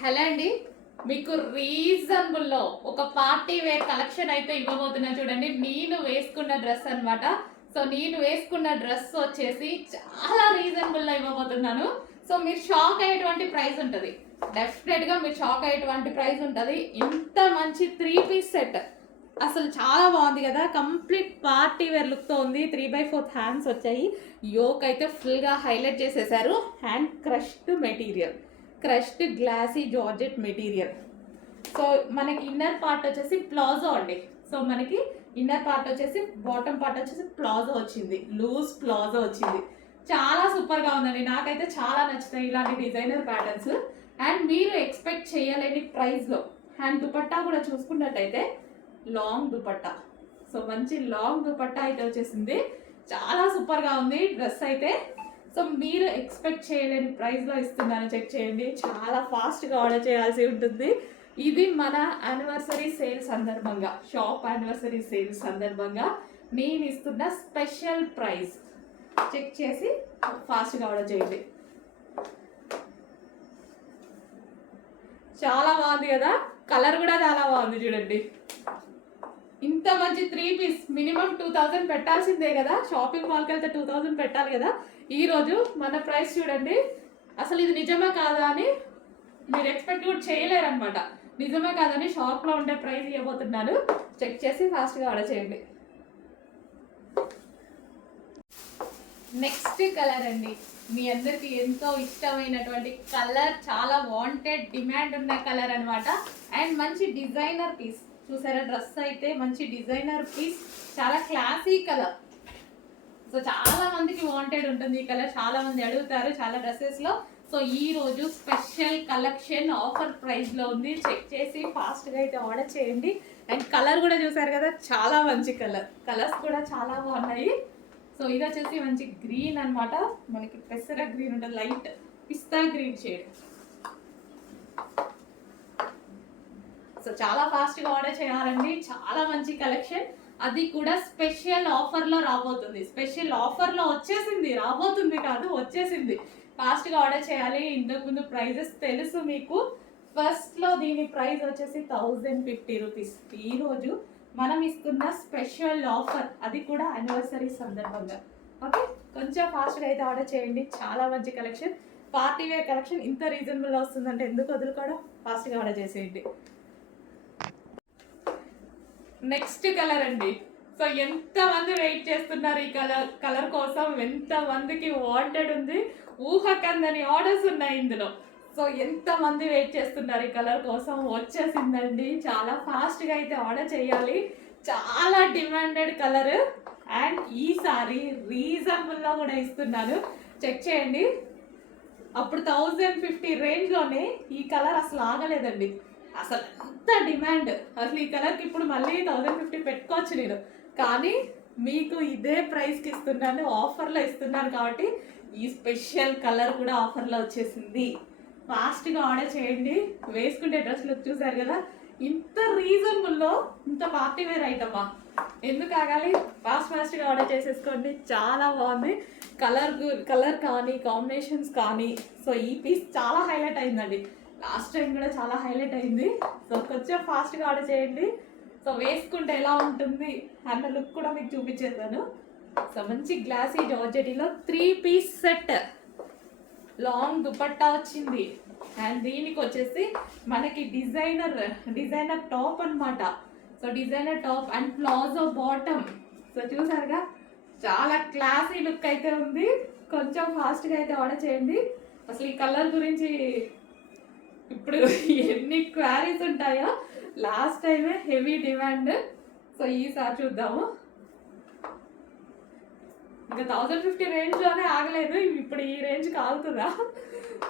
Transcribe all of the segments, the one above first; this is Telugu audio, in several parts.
హలో అండి, మీకు రీజనబుల్లో ఒక పార్టీ వేర్ కలెక్షన్ అయితే ఇవ్వబోతున్నా చూడండి. నేను వేసుకున్న డ్రెస్ అన్నమాట. సో నేను వేసుకున్న డ్రెస్ వచ్చేసి చాలా రీజనబుల్లో ఇవ్వబోతున్నాను. సో మీరు షాక్ అయ్యేటువంటి ప్రైస్ ఉంటుంది, డెఫినెట్గా మీరు షాక్ అయ్యేటువంటి ప్రైస్ ఉంటుంది. ఇంత మంచి 3 పీస్ సెట్ అసలు చాలా బాగుంది కదా. కంప్లీట్ పార్టీ వేర్ లుక్తో ఉంది. 3/4 హ్యాండ్స్ వచ్చాయి. యోక్ అయితే ఫుల్గా హైలైట్ చేసేసారు. Hand crushed glassy georgette material. So మనకి ఇన్నర్ పార్ట్ వచ్చేసి ప్లాజో అండి. సో మనకి ఇన్నర్ పార్ట్ వచ్చేసి బాటమ్ పార్ట్ వచ్చేసి ప్లాజో వచ్చింది, లూజ్ ప్లాజో వచ్చింది. చాలా సూపర్గా ఉందండి, నాకైతే చాలా నచ్చుతాయి ఇలాంటి డిజైనర్ ప్యాటర్న్స్. అండ్ మీరు ఎక్స్పెక్ట్ చేయలేని ప్రైస్లో. అండ్ దుపట్టా కూడా చూసుకున్నట్టయితే లాంగ్ దుపట్టా. సో మంచి లాంగ్ దుపట్టా అయితే వచ్చేసింది. చాలా సూపర్గా ఉంది డ్రెస్ అయితే. సో మీరు ఎక్స్పెక్ట్ చేయలేని ప్రైస్లో ఇస్తున్నాను, చెక్ చేయండి. చాలా ఫాస్ట్గా ఆర్డర్ చేయాల్సి ఉంటుంది. ఇది మన యానివర్సరీ సేల్ సందర్భంగా, షాప్ యానివర్సరీ సేల్ సందర్భంగా నేను ఇస్తున్న స్పెషల్ ప్రైస్. చెక్ చేసి ఫాస్ట్గా ఆర్డర్ చేయండి. చాలా బాగుంది కదా, కలర్ కూడా చాలా బాగుంది చూడండి. ఇంత మంచి 3 పీస్ మినిమం 2000 పెట్టాల్సిందే కదా. షాపింగ్ మాల్కి వెళ్తే 2000 పెట్టాలి కదా. ఈరోజు మన ప్రైస్ చూడండి. అసలు ఇది నిజమే కాదా అని మీరు ఎక్స్పెక్ట్ కూడా చేయలేరు అనమాట. నిజమే కాదని షాప్లో ఉండే ప్రైస్ ఇవ్వబోతున్నాను. చెక్ చేసి ఫాస్ట్గా ఆర్డర్ చేయండి. నెక్స్ట్ కలర్ అండి, మీ అందరికి ఎంతో ఇష్టమైనటువంటి కలర్, చాలా వాంటెడ్ డిమాండ్ ఉన్న కలర్ అనమాట. అండ్ మంచి డిజైనర్ పీస్ చూసారా. డ్రెస్ అయితే మంచి డిజైనర్ పీస్, చాలా క్లాసీ కలర్. సో చాలా మందికి వాంటెడ్ ఉంటుంది ఈ కలర్, చాలా మంది అడుగుతారు చాలా డ్రెస్సెస్లో. సో ఈ రోజు స్పెషల్ కలెక్షన్ ఆఫర్ ప్రైస్లో ఉంది. చెక్ చేసి ఫాస్ట్గా అయితే ఆర్డర్ చేయండి. అండ్ కలర్ కూడా చూసారు కదా, చాలా మంచి కలర్స్ కూడా చాలా బాగున్నాయి. సో ఇది వచ్చేసి మంచి గ్రీన్ అనమాట. మనకి పెసర గ్రీన్ ఉంటుంది, లైట్ పిస్తా గ్రీన్ షేడ్. సో చాలా ఫాస్ట్గా ఆర్డర్ చేయాలండి. చాలా మంచి కలెక్షన్, అది కూడా స్పెషల్ ఆఫర్లో రాబోతుంది. స్పెషల్ ఆఫర్లో వచ్చేసింది, రాబోతుంది కాదు వచ్చేసింది. ఫాస్ట్గా ఆర్డర్ చేయాలి. ఇంతకుముందు ప్రైజెస్ తెలుసు మీకు. ఫస్ట్లో దీని ప్రైస్ వచ్చేసి 1050 రూపీస్. ఈరోజు మనం ఇస్తున్న స్పెషల్ ఆఫర్, అది కూడా యానివర్సరీ సందర్భంగా. ఓకే, కొంచెం ఫాస్ట్గా అయితే ఆర్డర్ చేయండి. చాలా మంచి కలెక్షన్, పార్టీ వేర్ కలెక్షన్ ఇంత రీజనబుల్గా వస్తుందంటే ఎందుకు వదులుకోవడం. ఫాస్ట్గా ఆర్డర్ చేసేయండి. నెక్స్ట్ కలర్ అండి. సో ఎంతమంది వెయిట్ చేస్తున్నారు ఈ కలర్ కోసం, ఎంతమందికి వాంటెడ్ ఉంది, ఊహకందని ఆర్డర్స్ ఉన్నాయి ఇందులో. సో ఎంతమంది వెయిట్ చేస్తున్నారు ఈ కలర్ కోసం, వచ్చేసిందండి. చాలా ఫాస్ట్గా అయితే ఆర్డర్ చేయాలి. చాలా డిమాండెడ్ కలర్. అండ్ ఈసారి రీజనబుల్లో కూడా ఇస్తున్నాను, చెక్ చేయండి. అప్పుడు 1050 రేంజ్లోనే ఈ కలర్ అసలు ఆగలేదండి. అసలు ఎంత డిమాండ్, అసలు ఈ కలర్కి ఇప్పుడు మళ్ళీ 1050 పెట్టుకోవచ్చు నేను. కానీ మీకు ఇదే ప్రైస్కి ఇస్తున్నాను, ఆఫర్లో ఇస్తున్నాను కాబట్టి ఈ స్పెషల్ కలర్ కూడా ఆఫర్లో వచ్చేసింది. ఫాస్ట్గా ఆర్డర్ చేయండి. వేసుకుంటే డ్రెస్ లుక్ చూసారు కదా, ఇంత రీజనబుల్లో ఇంత పార్టీ వేర్ ఐటమా, ఎందుకు ఆగాలి. ఫాస్ట్గా ఆర్డర్ చేసేసుకోండి. చాలా బాగుంది కలర్ కానీ కాంబినేషన్స్ కానీ. సో ఈ పీస్ చాలా హైలైట్ అయిందండి, లాస్ట్ టైం కూడా చాలా హైలైట్ అయింది. సో కొంచెం ఫాస్ట్గా ఆర్డర్ చేయండి. సో వేసుకుంటే ఎలా ఉంటుంది అన్న లుక్ కూడా మీకు చూపించేస్తాను. సో మంచి గ్లాసీ జార్జెటీలో 3 పీస్ సెట్, లాంగ్ దుపట్టా వచ్చింది. అండ్ దీనికి వచ్చేసి మనకి డిజైనర్ టాప్ అనమాట. So designer top and palazzo bottom. So చూసారుగా, చాలా క్లాసీ లుక్ అయితే ఉంది. కొంచెం ఫాస్ట్గా అయితే ఆర్డర్ చేయండి. అసలు ఈ కలర్ గురించి ఇప్పుడు ఎన్ని క్వారీస్ ఉంటాయో. లాస్ట్ టైమే హెవీ డిమాండ్. సో ఈసారి చూద్దాము. ఇంకా 1050 రేంజ్లోనే ఆగలేదు, ఇప్పుడు ఈ రేంజ్ కాలుతుందా.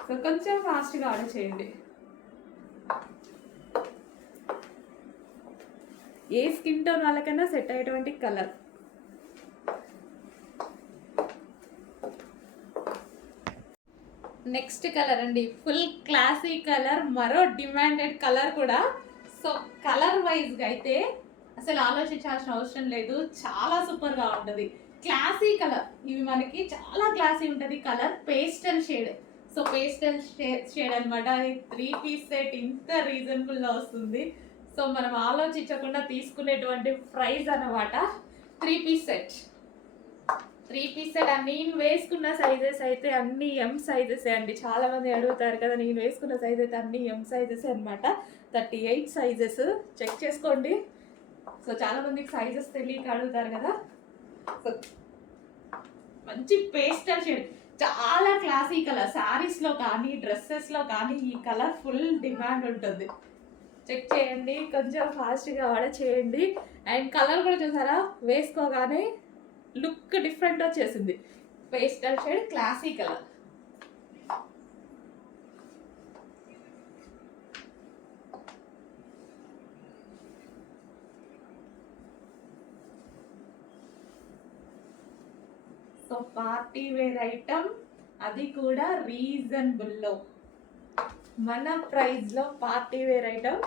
సో కొంచెం ఫాస్ట్గా ఆర్డర్ చేయండి. ఏ స్కిన్ టోన్ వాళ్ళకైనా సెట్ అయ్యేటువంటి కలర్. నెక్స్ట్ కలర్ అండి, ఫుల్ క్లాసీ కలర్, మరో డిమాండెడ్ కలర్ కూడా. సో కలర్ వైజ్గా అయితే అసలు ఆలోచించాల్సిన అవసరం లేదు, చాలా సూపర్గా ఉంటుంది. క్లాసీ కలర్, ఇవి మనకి చాలా క్లాసీ ఉంటుంది colour. Pastel shade, so pastel shade అనమాట. 3 పీస్ సెట్ ఇంత రీజనబుల్ లో వస్తుంది. సో మనం ఆలోచించకుండా తీసుకునేటువంటి ప్రైస్ అనమాట. 3 పీస్ సెట్. 3 పీస్ సెట్ నేను వేసుకున్న సైజెస్ అయితే అన్ని ఎం సైజెస్ అండి. చాలా మంది అడుగుతారు కదా, నేను వేసుకున్న సైజ్ అయితే అన్ని ఎం సైజెస్ అనమాట. 38 సైజెస్ చెక్ చేసుకోండి. సో చాలా మందికి సైజెస్ తెలియక అడుగుతారు కదా. సో మంచి పేస్టల్ షేడ్, చాలా క్లాసీ కలర్. శారీస్లో కానీ డ్రెస్సెస్లో కానీ ఈ కలర్ ఫుల్ డిమాండ్ ఉంటుంది. చెక్ చేయండి, కొంచెం ఫాస్ట్గా ఆర్డర్ చేయండి. అండ్ కలర్ కూడా చూసారా, వేసుకోగానే లుక్ డిఫరెంట్ వచ్చేసింది. Pastel shade classy colour. So party wear item, అది కూడా రీజనబుల్లో, మన ప్రైస్లో పార్టీ వేర్ ఐటమ్.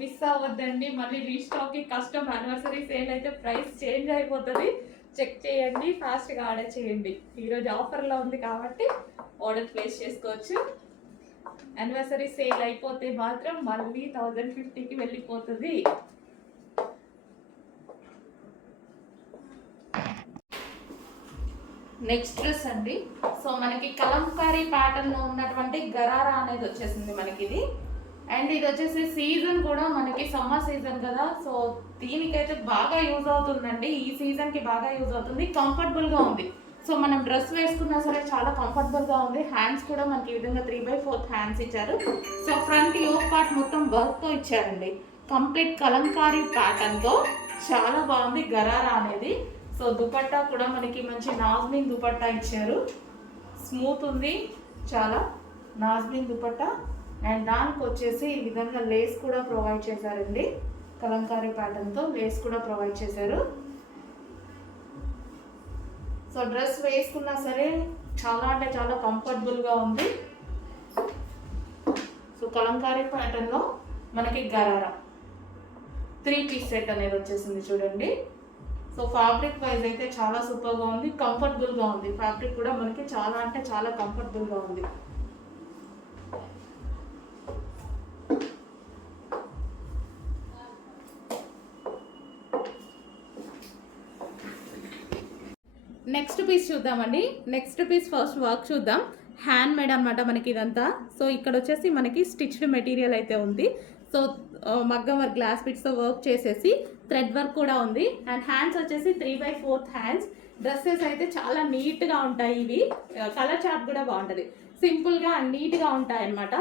మిస్ అవ్వద్దండి, మళ్ళీ రీస్టాక్కి కష్టం. యానివర్సరీ సేల్ అయితే ప్రైస్ చేంజ్ అయిపోతుంది. చెక్ చేయండి, ఫాస్ట్గా ఆర్డర్ చేయండి. ఈరోజు ఆఫర్లో ఉంది కాబట్టి ఆర్డర్ ప్లేస్ చేసుకోవచ్చు. యానివర్సరీ సేల్ అయిపోతే మాత్రం మళ్ళీ 1050కి వెళ్ళిపోతుంది. నెక్స్ట్ డ్రెస్ అండి. సో మనకి కలంకారీ ప్యాటర్న్ లో ఉన్నటువంటి గరారా అనేది వచ్చేసింది మనకి ఇది. అండ్ ఇది వచ్చేసి సీజన్ కూడా మనకి సమ్మర్ సీజన్ కదా, సో దీనికైతే బాగా యూజ్ అవుతుందండి. ఈ సీజన్ కి బాగా యూజ్ అవుతుంది. కంఫర్టబుల్ గా ఉంది. సో మనం డ్రెస్ వేసుకున్నా సరే చాలా కంఫర్టబుల్ గా ఉంది. హ్యాండ్స్ కూడా మనకి ఈ విధంగా 3/4 హ్యాండ్స్ ఇచ్చారు. సో ఫ్రంట్ యోక్ పార్ట్ మొత్తం వర్క్ తో ఇచ్చారండి. కంప్లీట్ కలంకారీ ప్యాటర్న్ తో చాలా బాగుంది గరారా అనేది. సో దుపట్టా కూడా మనకి మంచి నాజ్మిన్ దుపట్టా ఇచ్చారు. స్మూత్ ఉంది, చాలా నాజ్మిన్ దుపట్టా. అండ్ దానికి వచ్చేసి ఈ విధంగా లేస్ కూడా ప్రొవైడ్ చేశారండి. కలంకారీ ప్యాటర్న్తో లేస్ కూడా ప్రొవైడ్ చేశారు. సో డ్రెస్ వేసుకున్నా సరే చాలా అంటే చాలా కంఫర్టబుల్గా ఉంది. సో కలంకారీ ప్యాటర్న్లో మనకి గరారా 3 పీస్ సెట్ అనేది వచ్చేసింది చూడండి. సో ఫ్యాబ్రిక్ వైజ్ అయితే చాలా సూపర్గా ఉంది, కంఫర్టబుల్గా ఉంది. ఫ్యాబ్రిక్ కూడా మనకి చాలా అంటే చాలా కంఫర్టబుల్గా ఉంది. నెక్స్ట్ పీస్ చూద్దామండి. నెక్స్ట్ పీస్ ఫస్ట్ వర్క్ చూద్దాం. హ్యాండ్ మేడ్ అనమాట మనకి ఇదంతా. సో ఇక్కడ వచ్చేసి మనకి స్టిచ్డ్ మెటీరియల్ అయితే ఉంది. సో మగ్గం వర్క్ గ్లాస్ బిట్స్తో వర్క్ చేసేసి థ్రెడ్ వర్క్ కూడా ఉంది. అండ్ హ్యాండ్స్ వచ్చేసి 3/4 హ్యాండ్స్. డ్రెస్సెస్ అయితే చాలా నీట్గా ఉంటాయి. ఇవి కలర్ చార్ట్ కూడా బాగుంటుంది. సింపుల్గా అండ్ నీట్గా ఉంటాయి అన్నమాట.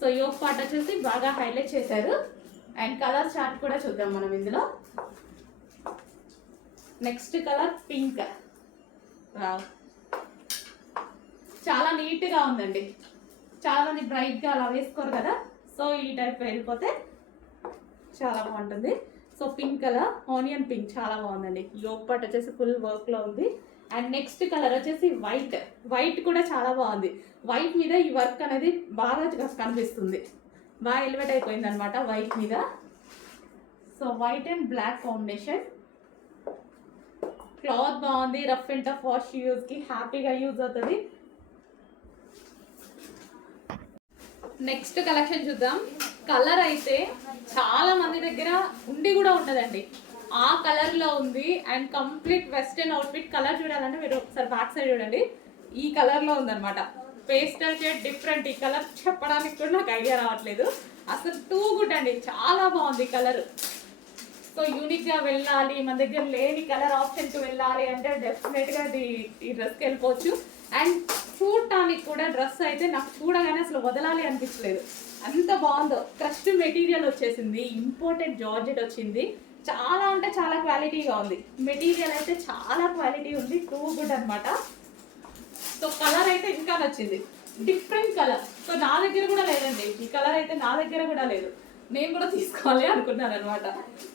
సో యోక్ పార్ట్ వచ్చేసి బాగా హైలైట్ చేశారు. అండ్ కలర్ చార్ట్ కూడా చూద్దాం మనం ఇందులో. Next colour pink. చాలా నీట్గా ఉందండి. చాలా మంది బ్రైట్గా అలా వేసుకోరు కదా, సో ఈ టైప్ వెళ్ళిపోతే చాలా బాగుంటుంది. So pink colour, onion pink చాలా బాగుందండి. యోక్ పార్ట్ వచ్చేసి ఫుల్ వర్క్లో ఉంది. అండ్ నెక్స్ట్ కలర్ వచ్చేసి వైట్. వైట్ కూడా చాలా బాగుంది. వైట్ మీద ఈ వర్క్ అనేది బాగా కనిపిస్తుంది. బాగా ఎలివేట్ అయిపోయింది అనమాట వైట్ మీద. So white and black combination. Cloth బాగుంది. రఫ్ అండ్ టఫ్ వాష్ యూజ్కి హ్యాపీగా యూజ్ అవుతుంది. నెక్స్ట్ కలెక్షన్ చూద్దాం. కలర్ అయితే చాలా మంది దగ్గర ఉండి కూడా ఉండదండి, ఆ కలర్లో ఉంది. And complete western outfit. Colour చూడాలంటే మీరు ఒకసారి బ్యాక్ సైడ్ చూడండి, ఈ కలర్లో ఉందన్నమాట. Pastel shade different. ఈ కలర్ చెప్పడానికి కూడా నాకు ఐడియా రావట్లేదు. అసలు టూ గుడ్ అండి, చాలా బాగుంది కలర్. సో యూనిక్గా వెళ్ళాలి, మన దగ్గర లేని కలర్ ఆప్షన్కి వెళ్ళాలి అంటే డెఫినెట్గా ఈ డ్రెస్కి వెళ్ళిపోవచ్చు. అండ్ చూడటానికి కూడా డ్రెస్ అయితే నాకు చూడగానే అసలు వదలాలి అనిపించలేదు, అంత బాగుందో. క్రష్డ్ మెటీరియల్ వచ్చేసింది, ఇంపోర్టెడ్ జార్జెట్ వచ్చింది. చాలా అంటే చాలా క్వాలిటీగా ఉంది. మెటీరియల్ అయితే చాలా క్వాలిటీ ఉంది. టూ గుడ్ అనమాట. సో కలర్ అయితే ఇంకా నచ్చింది, డిఫరెంట్ కలర్. సో నా దగ్గర కూడా లేదండి ఈ కలర్ అయితే, నా దగ్గర కూడా లేదు. నేను కూడా తీసుకోవాలి అనుకున్నాను అనమాట.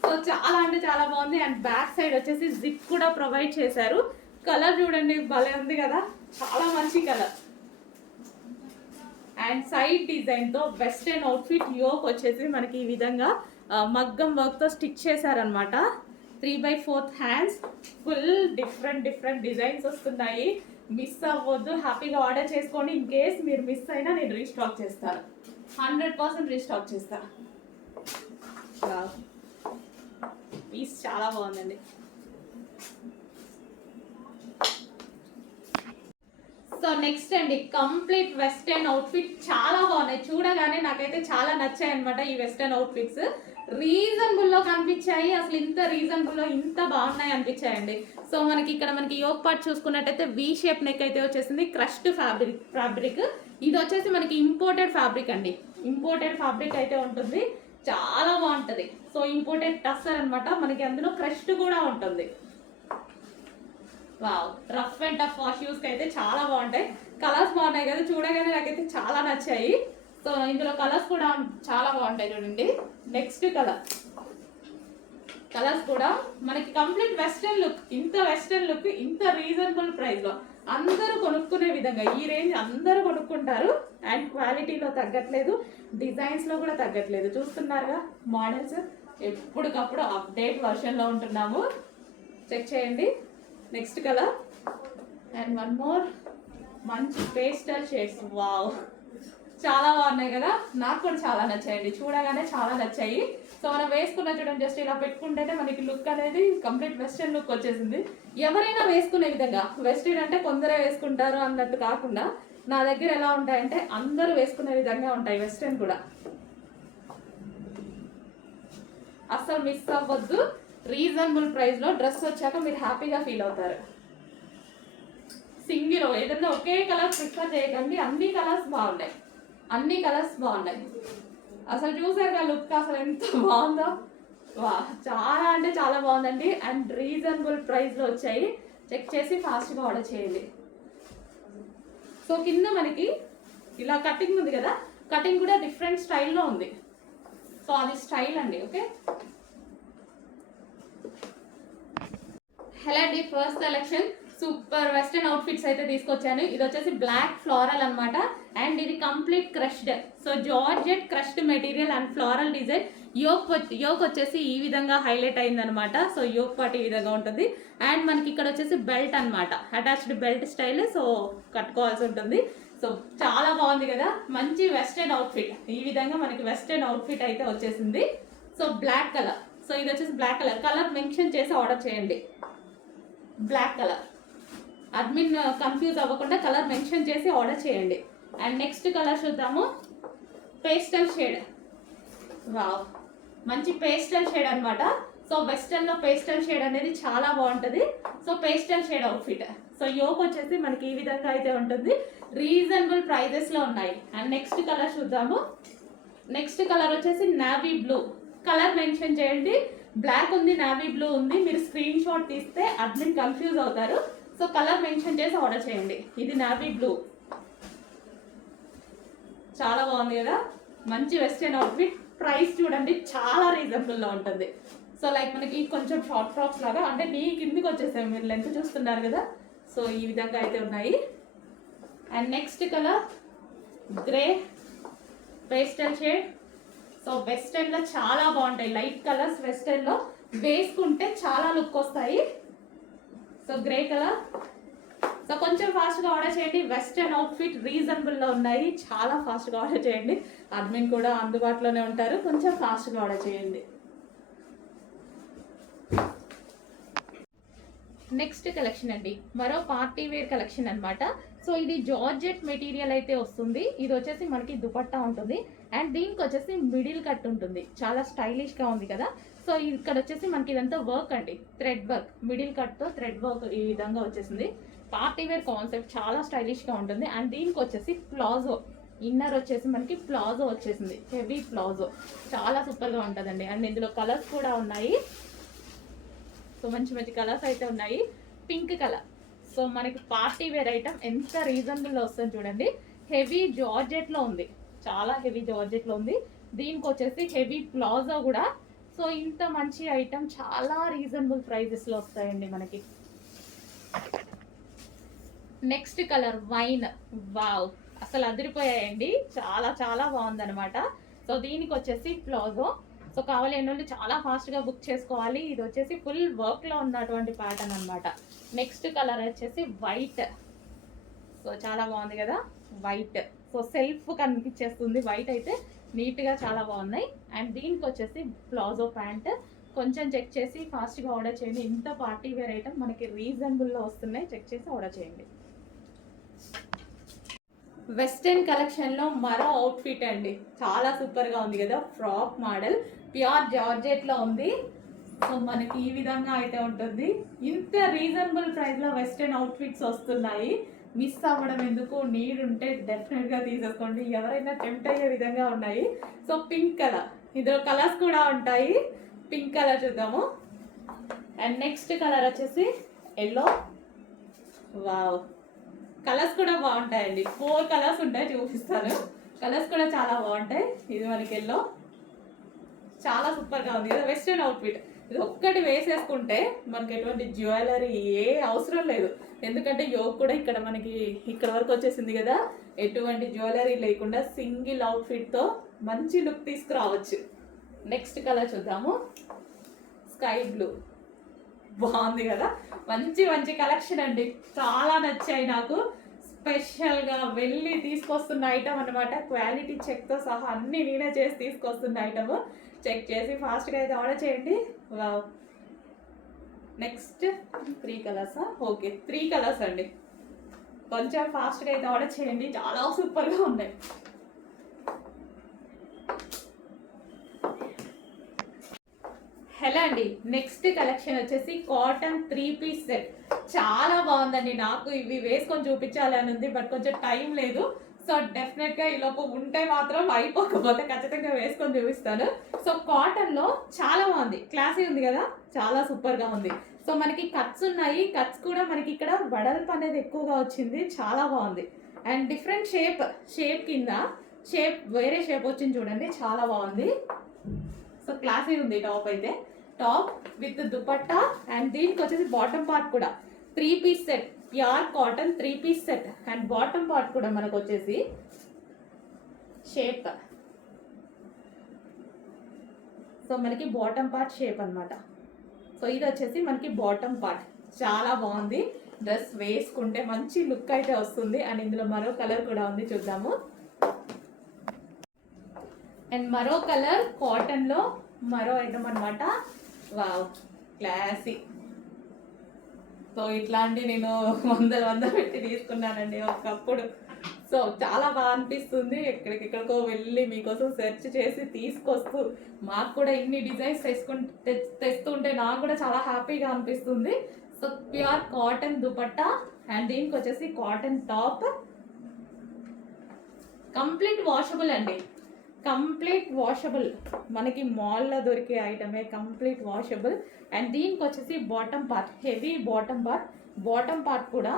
సో చాలా అంటే చాలా బాగుంది. అండ్ బ్యాక్ సైడ్ వచ్చేసి జిప్ కూడా ప్రొవైడ్ చేశారు. కలర్ చూడండి భలే ఉంది కదా, చాలా మంచి కలర్. అండ్ సైడ్ డిజైన్తో వెస్టర్న్ అవుట్ఫిట్ యోక్ వచ్చేసి మనకి ఈ విధంగా మగ్గం వర్క్తో స్టిచ్ చేశారనమాట. 3/4 హ్యాండ్స్, ఫుల్ డిఫరెంట్ డిజైన్స్ వస్తున్నాయి. మిస్ అవ్వద్దు, హ్యాపీగా ఆర్డర్ చేసుకోండి. ఇన్ కేస్ మీరు మిస్ అయినా నేను రీస్టాక్ చేస్తాను, 100% రీస్టాక్ చేస్తాను. పీస్ చాలా బాగుందండి. సో నెక్స్ట్ అండి, కంప్లీట్ వెస్టర్న్ అవుట్ఫిట్ చాలా బాగున్నాయి. చూడగానే నాకైతే చాలా నచ్చాయి అనమాట ఈ వెస్టర్న్ అవుట్ఫిట్స్. రీజనబుల్లో కనిపించాయి, అసలు ఇంత రీజనబుల్లో ఇంత బాగున్నాయి అనిపించాయండి. సో మనకి ఇక్కడ మనకి యోక్ పార్ట్ చూసుకున్నట్టయితే వి షేప్ నెక్ అయితే వచ్చేసింది, క్రష్డ్ ఫ్యాబ్రిక్. ఇది వచ్చేసి మనకి ఇంపోర్టెడ్ ఫ్యాబ్రిక్ అండి, ఇంపోర్టెడ్ ఫ్యాబ్రిక్ అయితే ఉంటుంది, చాలా బాగుంటుంది. సో ఇంపోర్టెడ్ టస్సర్ అనమాట, మనకి అందులో క్రష్డ్ కూడా ఉంటుంది. వావ్, రఫ్ అండ్ టఫ్ షూస్కి అయితే చాలా బాగుంటాయి. కలర్స్ బాగున్నాయి కదా, చూడగానే నాకైతే చాలా నచ్చాయి. సో ఇందులో కలర్స్ కూడా చాలా బాగుంటాయి చూడండి. నెక్స్ట్ కలర్స్ కూడా మనకి కంప్లీట్ వెస్టర్న్ లుక్, ఇంత వెస్టర్న్ లుక్ ఇంత రీజనబుల్ ప్రైస్లో అందరూ కొనుక్కునే విధంగా ఈ రేంజ్ అందరూ కొనుక్కుంటారు. అండ్ క్వాలిటీలో తగ్గట్లేదు, డిజైన్స్లో కూడా తగ్గట్లేదు. చూస్తున్నారుగా మోడల్స్, ఎప్పటికప్పుడు అప్డేట్ వర్షన్లో ఉంటున్నాము, చెక్ చేయండి. Next colour and one more మంచి పేస్టల్ షేడ్స్. వావ్, చాలా బాగున్నాయి కదా, నాకు కూడా చాలా నచ్చాయండి, చూడగానే చాలా నచ్చాయి. సో మనం వేసుకున్న చూడండి, జస్ట్ ఇలా పెట్టుకుంటేనే మనకి లుక్ అనేది కంప్లీట్ వెస్టర్న్ లుక్ వచ్చేసింది. ఎవరైనా వేసుకునే విధంగా, వెస్టర్న్ అంటే కొందరే వేసుకుంటారు అన్నట్టు కాకుండా నా దగ్గర ఎలా ఉంటాయంటే అందరూ వేసుకునే విధంగా ఉంటాయి వెస్టర్న్ కూడా. అస్సలు మిస్ అవ్వద్దు, రీజనబుల్ ప్రైస్లో డ్రెస్ వచ్చాక మీరు హ్యాపీగా ఫీల్ అవుతారు. సింగిల్ ఏదన్నా ఒకే కలర్ ప్రిఫర్ చేయకండి, అన్ని కలర్స్ బాగున్నాయి, అన్ని కలర్స్ బాగున్నాయి. అసలు చూసారుగా లుక్ అసలు ఎంత బాగుందో. వా, చాలా అంటే చాలా బాగుందండి. అండ్ రీజనబుల్ ప్రైస్లో వచ్చాయి, చెక్ చేసి ఫాస్ట్గా ఆర్డర్ చేయండి. సో కింద మనకి ఇలా కటింగ్ ఉంది కదా, కటింగ్ కూడా డిఫరెంట్ స్టైల్లో ఉంది. సో అది స్టైల్ అండి. ఓకే, హలో అండి, first collection super western outfits అయితే తీసుకొచ్చాను. ఇది వచ్చేసి బ్లాక్ ఫ్లోరల్ అనమాట, అండ్ ఇది complete crushed. So georgette crushed material and floral design. Yoke వచ్చేసి ఈ విధంగా హైలైట్ అయిందనమాట. సో యోక్ పార్ట్ ఈ విధంగా ఉంటుంది. అండ్ మనకి ఇక్కడ వచ్చేసి బెల్ట్ అనమాట, అటాచ్డ్ బెల్ట్ స్టైల్. సో కట్టుకోవాల్సి ఉంటుంది. సో చాలా బాగుంది కదా, మంచి వెస్టర్న్ అవుట్ఫిట్. ఈ విధంగా మనకి వెస్టర్న్ అవుట్ఫిట్ అయితే వచ్చేసింది. సో బ్లాక్ కలర్, సో ఇది వచ్చేసి బ్లాక్ కలర్. కలర్ మెన్షన్ చేసి ఆర్డర్ చేయండి, బ్లాక్ కలర్. అడ్మిన్ కన్ఫ్యూజ్ అవ్వకుండా కలర్ మెన్షన్ చేసి ఆర్డర్ చేయండి. అండ్ నెక్స్ట్ కలర్ చూద్దాము, పేస్టల్ షేడ్. వావ్, మంచి పేస్టల్ షేడ్ అనమాట. సో వెస్టర్న్లో పేస్టల్ షేడ్ అనేది చాలా బాగుంటుంది. So pastel shade outfit. So yoke వచ్చేసి మనకి ఈ విధంగా అయితే ఉంటుంది, రీజనబుల్ ప్రైజెస్లో ఉన్నాయి. అండ్ నెక్స్ట్ కలర్ చూద్దాము. నెక్స్ట్ కలర్ వచ్చేసి నావీ బ్లూ. కలర్ మెన్షన్ చేయండి, బ్లాక్ ఉంది, నావీ బ్లూ ఉంది. మీరు స్క్రీన్ షాట్ తీస్తే అడ్మిన్ కన్ఫ్యూజ్ అవుతారు. సో కలర్ మెన్షన్ చేసి ఆర్డర్ చేయండి. ఇది నావీ బ్లూ, చాలా బాగుంది కదా, మంచి వెస్టర్న్ అవుట్ఫిట్. ప్రైస్ చూడండి చాలా రీజనబుల్లో ఉంటుంది. సో లైక్ మనకి కొంచెం షార్ట్ ఫ్రాక్స్ లాగా, అంటే నీ కిందికి వచ్చేసాయి, మీరు లెంత్ చూస్తున్నారు కదా. సో ఈ విధంగా అయితే ఉన్నాయి. And next colour grey pastel shade. So వెస్టర్న్లో చాలా బాగుంటాయి, లైట్ కలర్స్ వెస్టర్న్లో వేసుకుంటే చాలా లుక్ వస్తాయి. So grey colour. సో కొంచెం ఫాస్ట్గా ఆర్డర్ చేయండి, వెస్టర్న్ అవుట్ఫిట్ రీజనబుల్లో ఉన్నాయి, చాలా ఫాస్ట్గా ఆర్డర్ చేయండి. అడ్మిన్ కూడా అందుబాటులోనే ఉంటారు, కొంచెం ఫాస్ట్గా ఆర్డర్ చేయండి. నెక్స్ట్ కలెక్షన్ అండి, మరో పార్టీ వేర్ కలెక్షన్ అనమాట. సో ఇది జార్జెట్ మెటీరియల్ అయితే వస్తుంది. ఇది వచ్చేసి మనకి దుపట్టా ఉంటుంది, అండ్ దీనికి వచ్చేసి మిడిల్ కట్ ఉంటుంది, చాలా స్టైలిష్గా ఉంది కదా. సో ఇక్కడ వచ్చేసి మనకి ఇదంతా వర్క్ అండి, థ్రెడ్ వర్క్, మిడిల్ కట్తో థ్రెడ్ వర్క్ ఈ విధంగా వచ్చేసింది. పార్టీ వేర్ కాన్సెప్ట్, చాలా స్టైలిష్గా ఉంటుంది. అండ్ దీనికి వచ్చేసి ప్లాజో, ఇన్నర్ వచ్చేసి మనకి ప్లాజో వచ్చేసింది, హెవీ ప్లాజో, చాలా సూపర్గా ఉంటుందండి. అండ్ ఇందులో కలర్స్ కూడా ఉన్నాయి. సో మంచి మంచి కలర్స్ అయితే ఉన్నాయి. Pink colour. సో మనకి పార్టీ వేర్ ఐటమ్ ఎంత రీజనబుల్లో వస్తుంది చూడండి. హెవీ జార్జెట్లో ఉంది, చాలా హెవీ జార్జెట్లో ఉంది. దీనికి వచ్చేసి హెవీ ప్లాజో కూడా. సో ఇంత మంచి ఐటమ్ చాలా రీజనబుల్ ప్రైజెస్లో వస్తాయండి మనకి. Next colour wine. వావ్, అసలు అదిరిపోయాయండి, చాలా చాలా బాగుందనమాట. సో దీనికి వచ్చేసి ప్లాజో. సో కావాలి ఏంటంటే చాలా ఫాస్ట్గా బుక్ చేసుకోవాలి. ఇది వచ్చేసి ఫుల్ వర్క్లో ఉన్నటువంటి ప్యాటర్న్ అనమాట. నెక్స్ట్ కలర్ వచ్చేసి వైట్. సో చాలా బాగుంది కదా వైట్. సో సెల్ఫ్ కనిపించేస్తుంది వైట్ అయితే, నీట్గా చాలా బాగున్నాయి. అండ్ దీనికి వచ్చేసి ప్లాజో ప్యాంట్. కొంచెం చెక్ చేసి ఫాస్ట్గా ఆర్డర్ చేయండి. ఇంత పార్టీ వేర్ ఐటమ్ మనకి రీజనబుల్లో వస్తున్నాయి, చెక్ చేసి ఆర్డర్ చేయండి. వెస్టర్న్ కలెక్షన్లో మరో అవుట్ఫిట్ అండి, చాలా సూపర్గా ఉంది కదా. ఫ్రాక్ మోడల్ ప్యూర్ జార్జెట్లో ఉంది. సో మనకి ఈ విధంగా అయితే ఉంటుంది. ఇంత రీజనబుల్ ప్రైస్లో వెస్టర్న్ అవుట్ఫిట్స్ వస్తున్నాయి, మిస్ అవ్వడం ఎందుకు. నీడ్ ఉంటే డెఫినెట్గా తీసేసుకోండి. ఎవరైనా టెంప్ట్ అయ్యే విధంగా ఉన్నాయి. సో పింక్ కలర్, ఇందులో కలర్స్ కూడా ఉంటాయి. పింక్ కలర్ చూద్దాము. అండ్ నెక్స్ట్ కలర్ వచ్చేసి ఎల్లో. వావ్, కలర్స్ కూడా బాగుంటాయండి. 4 కలర్స్ ఉంటాయి, చూపిస్తాను. కలర్స్ కూడా చాలా బాగుంటాయి. ఇది మనకి ఎల్లో, చాలా సూపర్గా ఉంది కదా వెస్టర్న్ అవుట్ఫిట్. ఇది ఒక్కటి వేసేసుకుంటే మనకి ఎటువంటి జ్యువెలరీ ఏ అవసరం లేదు. ఎందుకంటే యోగ్ కూడా ఇక్కడ మనకి ఇక్కడ వరకు వచ్చేసింది కదా. ఎటువంటి జ్యువెలరీ లేకుండా సింగిల్ అవుట్ఫిట్తో మంచి లుక్ తీసుకురావచ్చు. నెక్స్ట్ కలర్ చూద్దాము. స్కై బ్లూ, బాగుంది కదా. మంచి మంచి కలెక్షన్ అండి, చాలా నచ్చాయి నాకు. స్పెషల్గా వెళ్ళి తీసుకొస్తున్న ఐటమ్ అనమాట. క్వాలిటీ చెక్తో సహా అన్ని నేనే చేసి తీసుకొస్తున్న ఐటమ్. చెక్ చేసి ఫాస్ట్గా అయితే ఆర్డర్ చేయండి. Wow, next 3 కలర్సా? ఓకే, 3 కలర్స్ అండి. కొంచెం ఫాస్ట్గా అయితే ఆర్డర్ చేయండి, చాలా సూపర్గా ఉన్నాయి. హలో అండి, నెక్స్ట్ కలెక్షన్ వచ్చేసి కాటన్ 3 పీస్ సెట్. చాలా బాగుందండి. నాకు ఇవి వేసుకొని చూపించాలి అని ఉంది, బట్ కొంచెం టైం లేదు. సో డెఫినెట్గా ఈలోపు ఉంటే మాత్రం, అయిపోకపోతే ఖచ్చితంగా వేసుకొని చూపిస్తాను. సో కాటన్లో చాలా బాగుంది, క్లాసీ ఉంది కదా, చాలా సూపర్గా ఉంది. సో మనకి కట్స్ ఉన్నాయి. కట్స్ కూడా మనకి ఇక్కడ వెడల్పు అనేది ఎక్కువగా వచ్చింది, చాలా బాగుంది. అండ్ డిఫరెంట్ షేప్ కింద వేరే షేప్ వచ్చింది చూడండి, చాలా బాగుంది. సో క్లాసీ ఉంది. టాప్ అయితే టాప్ విత్ దుపట్టా. అండ్ దీనికి వచ్చేసి బాటమ్ పార్ట్ కూడా 3 piece set, pure cotton 3 piece set. And bottom part కూడా మనకు వచ్చేసి షేప్. సో మనకి బాటమ్ పార్ట్ షేప్ అనమాట. సో ఇది వచ్చేసి మనకి బాటమ్ పార్ట్, చాలా బాగుంది. డ్రెస్ వేసుకుంటే మంచి లుక్ అయితే వస్తుంది. అండ్ ఇందులో మరో కలర్ కూడా ఉంది, చూద్దాము. అండ్ మరో కలర్ కాటన్లో మరో ఐటమ్ అనమాట. Wow, classy. సో ఇట్లాంటి నేను వంద పెట్టి తీసుకున్నానండి ఒకప్పుడు. సో చాలా బాగా అనిపిస్తుంది. ఎక్కడికెక్కడికో వెళ్ళి మీకోసం సెర్చ్ చేసి తీసుకొస్తూ మాకు కూడా ఇన్ని డిజైన్స్ తెస్తుంటే నాకు కూడా చాలా హ్యాపీగా అనిపిస్తుంది. So pure cotton dupatta. And దీనికి వచ్చేసి కాటన్ టాప్. కంప్లీట్ వాషబుల్ అండి, కంప్లీట్ వాషబుల్. మనకి మాల్లో దొరికే ఐటమే, కంప్లీట్ వాషబుల్. అండ్ దీనికి వచ్చేసి bottom part, heavy bottom part. Bottom part కూడా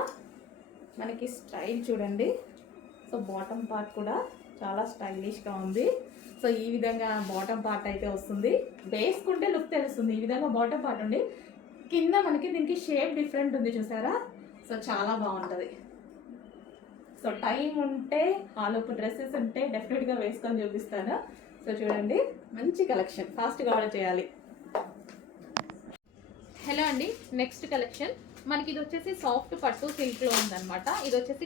మనకి స్టైల్ చూడండి. సో బాటమ్ పార్ట్ కూడా చాలా స్టైలిష్గా ఉంది. సో ఈ విధంగా బాటమ్ పార్ట్ అయితే వస్తుంది. వేసుకుంటే లుక్ తెలుస్తుంది. ఈ విధంగా బాటమ్ పార్ట్ ఉండి కింద మనకి దీనికి షేప్ డిఫరెంట్ ఉంది, చూసారా. సో చాలా బాగుంటుంది. సో టైం ఉంటే, ఆలోపు డ్రెస్సెస్ ఉంటే డెఫినెట్గా వేసుకొని చూపిస్తాను. సో చూడండి, మంచి కలెక్షన్, ఫాస్ట్గా ఆర్డర్ చేయాలి. హలో అండి, నెక్స్ట్ కలెక్షన్ మనకి ఇది వచ్చేసి సాఫ్ట్ పట్టు సిల్క్లో ఉందన్నమాట. ఇది వచ్చేసి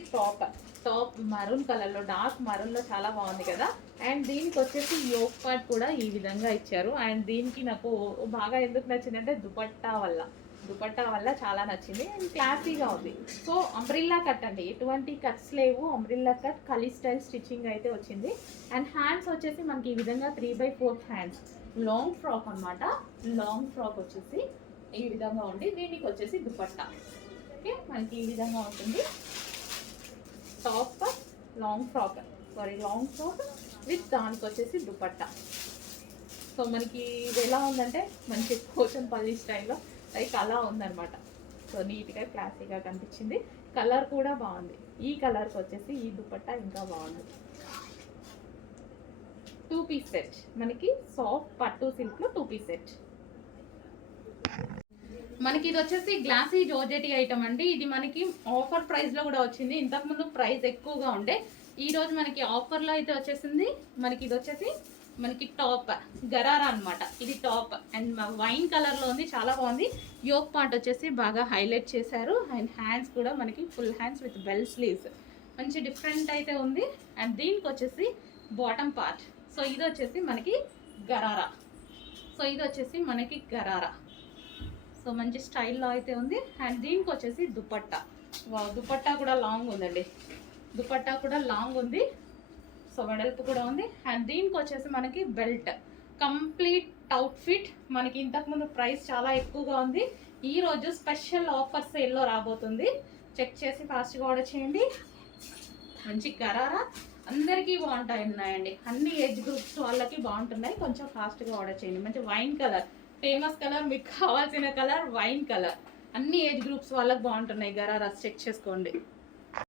టాప్ మరూన్ కలర్లో, డార్క్ మరూన్లో చాలా బాగుంది కదా. అండ్ దీనికి వచ్చేసి యోక్ పార్ట్ కూడా ఈ విధంగా ఇచ్చారు. అండ్ దీనికి నాకు బాగా ఎందుకు నచ్చిందంటే దుపట్టా వల్ల చాలా నచ్చింది. అండ్ క్లాసీగా ఉంది. సో అంబ్రిల్లా కట్ అండి, ఎటువంటి కట్స్ లేవు. అంబ్రిల్లా కట్ కలీ స్టైల్ స్టిచ్చింగ్ అయితే వచ్చింది. అండ్ హ్యాండ్స్ వచ్చేసి మనకి ఈ విధంగా 3/4 హ్యాండ్స్, లాంగ్ ఫ్రాక్ అనమాట. లాంగ్ ఫ్రాక్ వచ్చేసి ఈ విధంగా ఉంది. దీనికి వచ్చేసి దుపట్టా. ఓకే, మనకి ఈ విధంగా ఉంటుంది. టాప్ లాంగ్ ఫ్రాక్ విత్ దానికి వచ్చేసి దుపట్టా. సో మనకి ఇది ఎలా ఉందంటే మంచి పోచంపల్లి స్టైల్లో లైక్ అలా ఉందన్నమాట. సో నీట్గా క్లాసీగా కనిపించింది. కలర్ కూడా బాగుంది. ఈ కలర్కి వచ్చేసి ఈ దుపట్టా ఇంకా బాగుంది. 2 పీస్ సెట్, మనకి సాఫ్ట్ పట్టు సిల్క్లో 2 పీస్ సెట్. మనకి ఇది వచ్చేసి గ్లాసీ జోర్జెటీ ఐటమ్ అండి. ఇది మనకి ఆఫర్ ప్రైస్లో కూడా వచ్చింది. ఇంతకుముందు ప్రైస్ ఎక్కువగా ఉండే, ఈరోజు మనకి ఆఫర్లో అయితే వచ్చేసింది. మనకి ఇది వచ్చేసి మనకి టాప్ గరారా అన్నమాట. ఇది టాప్ అండ్ వైన్ కలర్లో ఉంది, చాలా బాగుంది. యోక్ పార్ట్ వచ్చేసి బాగా హైలైట్ చేశారు అండ్ హ్యాండ్స్ కూడా మనకి full hands with bell sleeves, మంచి డిఫరెంట్ అయితే ఉంది. అండ్ దీనికి వచ్చేసి బాటమ్ పార్ట్. సో ఇది వచ్చేసి మనకి గరారా. సో ఇది వచ్చేసి మనకి గరారా. సో మంచి స్టైల్లో అయితే ఉంది. అండ్ దీనికి వచ్చేసి దుపట్టా. దుపట్టా కూడా లాంగ్ ఉందండి, దుపట్టా కూడా లాంగ్ ఉంది. సో వెడల్పు కూడా ఉంది. అండ్ దీనికి వచ్చేసి మనకి బెల్ట్, కంప్లీట్ అవుట్ఫిట్. మనకి ఇంతకుముందు ప్రైస్ చాలా ఎక్కువగా ఉంది, ఈరోజు స్పెషల్ ఆఫర్ సేల్లో రాబోతుంది. చెక్ చేసి ఫాస్ట్గా ఆర్డర్ చేయండి. మంచి గరారా అందరికీ బాగుంటాయి ఉన్నాయండి, అన్ని ఏజ్ గ్రూప్స్ వాళ్ళకి బాగుంటున్నాయి. కొంచెం ఫాస్ట్గా ఆర్డర్ చేయండి. మంచి వైన్ కలర్, ఫేమస్ కలర్, మీకు కావాల్సిన కలర్ వైన్ కలర్, అన్ని ఏజ్ గ్రూప్స్ వాళ్ళకి బాగుంటున్నాయి. గరారాస్ చెక్ చేసుకోండి.